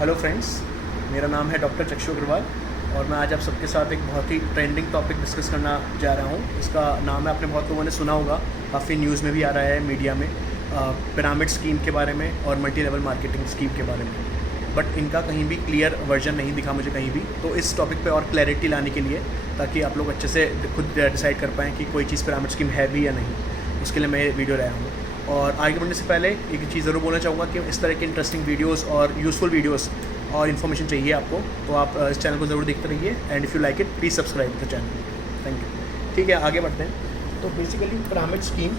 Hello friends, मेरा नाम है डॉक्टर चक्षु अग्रवाल और मैं आज आप सबके साथ एक बहुत ही ट्रेंडिंग टॉपिक डिस्कस करना जा रहा हूँ। इसका नाम है, आपने बहुत लोगों ने सुना होगा, काफ़ी न्यूज़ में भी आ रहा है, मीडिया में, पिरामिड स्कीम के बारे में और मल्टी लेवल मार्केटिंग स्कीम के बारे में। बट इनका कहीं भी क्लियर वर्जन नहीं दिखा मुझे कहीं भी। तो इस टॉपिक पे और क्लैरिटी लाने के लिए, ताकि आप लोग अच्छे से खुद डिसाइड कर पाएँ कि कोई चीज़ पिरामिड स्कीम है भी या नहीं, उसके लिए मैं ये वीडियो लाया हूँ। और आगे बढ़ने से पहले एक चीज़ ज़रूर बोलना चाहूँगा कि इस तरह के इंटरेस्टिंग वीडियोस और यूज़फुल वीडियोस और इन्फॉर्मेशन चाहिए आपको, तो आप इस चैनल को ज़रूर देखते रहिए। And if you like it, please subscribe the channel. Thank you. ठीक है, आगे बढ़ते हैं। तो बेसिकली पिरामिड स्कीम,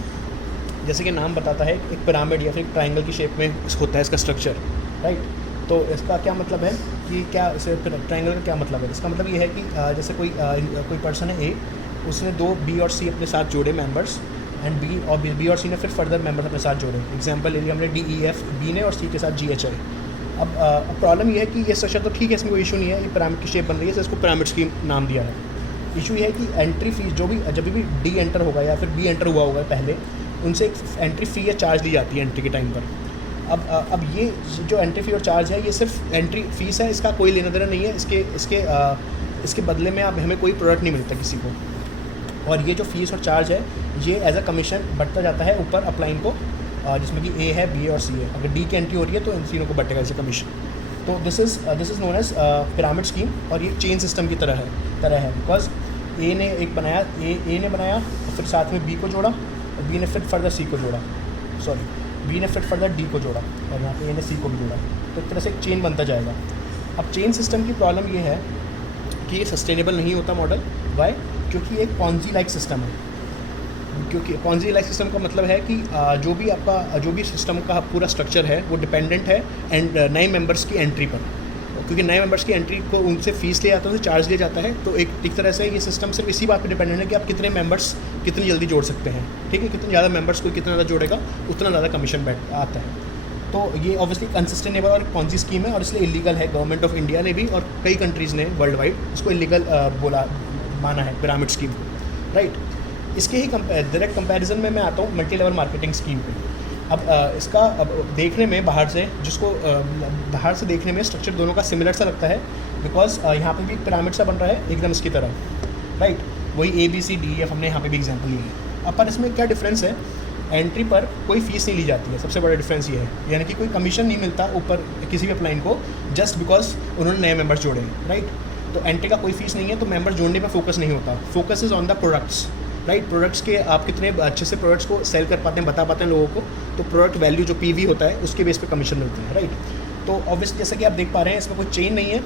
जैसे कि नाम बताता है, एक पिरामिड या फिर ट्राइंगल की शेप में होता है इसका स्ट्रक्चर, राइट। तो इसका क्या मतलब है कि क्या इसे ट्राइंगल का क्या मतलब है? इसका मतलब ये है कि जैसे कोई पर्सन है ए, उसने दो बी और सी अपने साथ जोड़े मेंबर्स, एंड बी और सी ने फिर फर्दर मेंबर्स अपने साथ जोड़े। एग्जांपल ले लिया हमने DEF बी ने और सी के साथ GHI। अब प्रॉब्लम ये है कि ये स्ट्रक्चर तो ठीक है, इसमें कोई इशू नहीं है, ये पिरामिड की शेप बन रही है, इसको पिरामिड स्कीम नाम दिया है। इशू ये है कि एंट्री फीस जब भी डी एंटर होगा या फिर बी एंटर हुआ होगा पहले, उनसे एक एंट्री फ़ी या चार्ज दी जाती है एंट्री के टाइम पर। अब ये जो एंट्री फ़ी और चार्ज है, ये सिर्फ एंट्री फ़ीस है, इसका कोई लेना देना नहीं है। इसके बदले में अब हमें कोई प्रोडक्ट नहीं मिलता किसी को। और ये जो फीस और चार्ज है, ये एज अ कमीशन बढ़ता जाता है ऊपर अपलाइन को, जिसमें कि ए है, बी और सी है। अगर डी की एंट्री हो रही है तो इन तीनों को बढ़ेगा एज अ कमीशन। तो this is known age pyramid scheme, और ये चेन सिस्टम की तरह है। बिकॉज ए ने एक बनाया, ए ने बनाया, और फिर साथ में बी को जोड़ा, और बी ने फिर फर्दर सी को जोड़ा, बी ने फिर फर्दर डी को जोड़ा, और यहाँ पे ए ने सी को भी जोड़ा। तो एक तरह से एक चेन बनता जाएगा। अब चेन सिस्टम की प्रॉब्लम ये है कि ये सस्टेनेबल नहीं होता मॉडल। वाई? क्योंकि एक पॉन्जी लाइक सिस्टम है। क्योंकि पॉन्जी लाइक सिस्टम का मतलब है कि जो भी सिस्टम का पूरा स्ट्रक्चर है वो डिपेंडेंट है एंड नए मेंबर्स की एंट्री पर। क्योंकि नए मेंबर्स की एंट्री को उनसे फीस लिया जाता है, उनसे चार्ज लिया जाता है। तो एक तरह से ये सिस्टम सिर्फ इसी बात पर डिपेंडेंट है कि आप कितने मेंबर्स कितनी जल्दी जोड़ सकते हैं। ठीक है, कितने ज़्यादा मेंबर्स को कितना ज़्यादा जोड़ेगा, उतना ज़्यादा कमीशन आता है। तो ये ऑब्वियसली अनसस्टेनेबल और पॉन्जी स्कीम है, और इसलिए इलीगल है। गवर्नमेंट ऑफ इंडिया ने भी और कई कंट्रीज़ ने वर्ल्ड वाइड इसको इलीगल माना है, पिरामिड स्कीम, राइट। इसके ही डायरेक्ट कंपैरिजन में मैं आता हूँ मल्टी लेवल मार्केटिंग स्कीम पे। अब देखने में बाहर से देखने में स्ट्रक्चर दोनों का सिमिलर सा लगता है, बिकॉज यहाँ पे भी पिरामिड सा बन रहा है एकदम इसकी तरह, राइट। वही ABCDEF हमने यहाँ पे भी एग्जांपल लिया है। अब पर इसमें क्या डिफरेंस है? एंट्री पर कोई फ़ीस नहीं ली जाती है, सबसे बड़ा डिफरेंस ये है। यानी कि कोई कमीशन नहीं मिलता ऊपर किसी भी अपलाइन को, जस्ट बिकॉज उन्होंने नए मेंबर्स जोड़े हैं, राइट। तो एंट्री का कोई फीस नहीं है, तो मेंबर जोड़ने पर फोकस नहीं होता। Focus is on the products, right. Products के आप कितने अच्छे से प्रोडक्ट्स को सेल कर पाते हैं, बता पाते हैं लोगों को। तो प्रोडक्ट वैल्यू जो PV होता है, उसके बेस पे कमीशन मिलता है, राइट। तो ऑब्वियसली जैसा कि आप देख पा रहे हैं, इसमें कोई चेन नहीं है,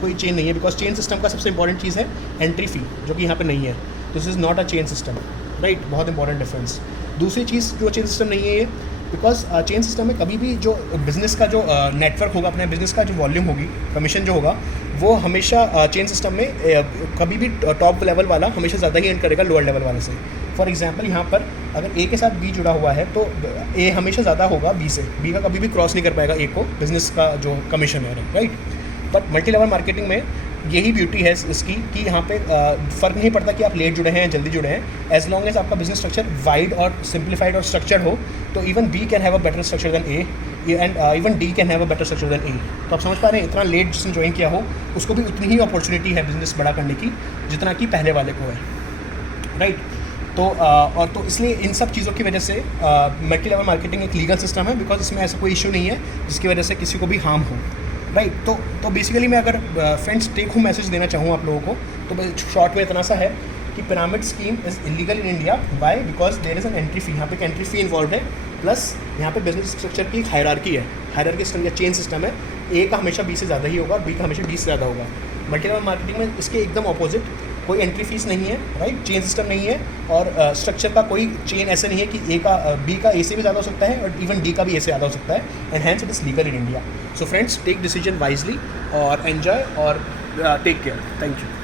कोई चेन नहीं है, बिकॉज चेन सिस्टम का सबसे इंपॉर्टेंट चीज़ है एंट्री फ़ी, जो कि यहाँ पे नहीं है। This is not a chain system, right. बहुत इंपॉर्टेंट डिफरेंस। दूसरी चीज़ जो चेन सिस्टम नहीं है ये, बिकॉज चेन सिस्टम में कभी भी जो बिज़नेस का जो नेटवर्क होगा, अपने बिज़नेस का जो वॉल्यूम होगी, कमीशन जो होगा, वो हमेशा चेन सिस्टम में कभी भी टॉप लेवल वाला हमेशा ज़्यादा ही अर्न करेगा लोअर लेवल वाले से। फॉर एग्जांपल यहाँ पर अगर A के साथ B जुड़ा हुआ है, तो A हमेशा ज़्यादा होगा B से, B का कभी भी क्रॉस नहीं कर पाएगा A को, बिज़नेस का जो कमीशन है, right. But multi level marketing में यही ब्यूटी है इसकी कि यहाँ पे फ़र्क नहीं पड़ता कि आप लेट जुड़े हैं, जल्दी जुड़े हैं। एज लॉन्ग एज आपका बिजनेस स्ट्रक्चर वाइड और सिंप्लीफाइड और स्ट्रक्चर्ड हो, तो even B can have a better structure than A, and even D can have a better structure than A। तो आप समझ पा रहे हैं, इतना लेट जिसने ज्वाइन किया हो, उसको भी उतनी ही अपॉर्चुनिटी है बिज़नेस बड़ा करने की, जितना कि पहले वाले को है, राइट। तो इसलिए इन सब चीज़ों की वजह से मल्टी लेवल मार्केटिंग एक लीगल सिस्टम है, बिकॉज इसमें ऐसा कोई इशू नहीं है जिसकी वजह से किसी को भी हार्म हो, राइट। तो बेसिकली मैं अगर फ्रेंड्स टेक होम मैसेज देना चाहूँ आप लोगों को, तो शॉर्ट में इतना सा है कि pyramid scheme is illegal in India. Why? Because there is an entry fee, यहाँ पे एक एंट्री फ़ी इन्वॉल्व है, प्लस यहाँ पे बिजनेस स्ट्रक्चर की एक हायरार्की है, हायरार्की सिस्टम या चेन सिस्टम है। A का हमेशा B से ज़्यादा ही होगा, और B का हमेशा D से ज़्यादा होगा। मल्टी लेवल मार्केटिंग में इसके एकदम ऑपोजिट, कोई एंट्री फीस नहीं है, राइट। चेन सिस्टम नहीं है, और स्ट्रक्चर का कोई चेन ऐसे नहीं है कि B का A से भी ज़्यादा हो सकता है, और इवन D का भी A से ज़्यादा हो सकता है, and hence it is legal in India. So friends, take decision wisely और एन्जॉय और टेक केयर। Thank you.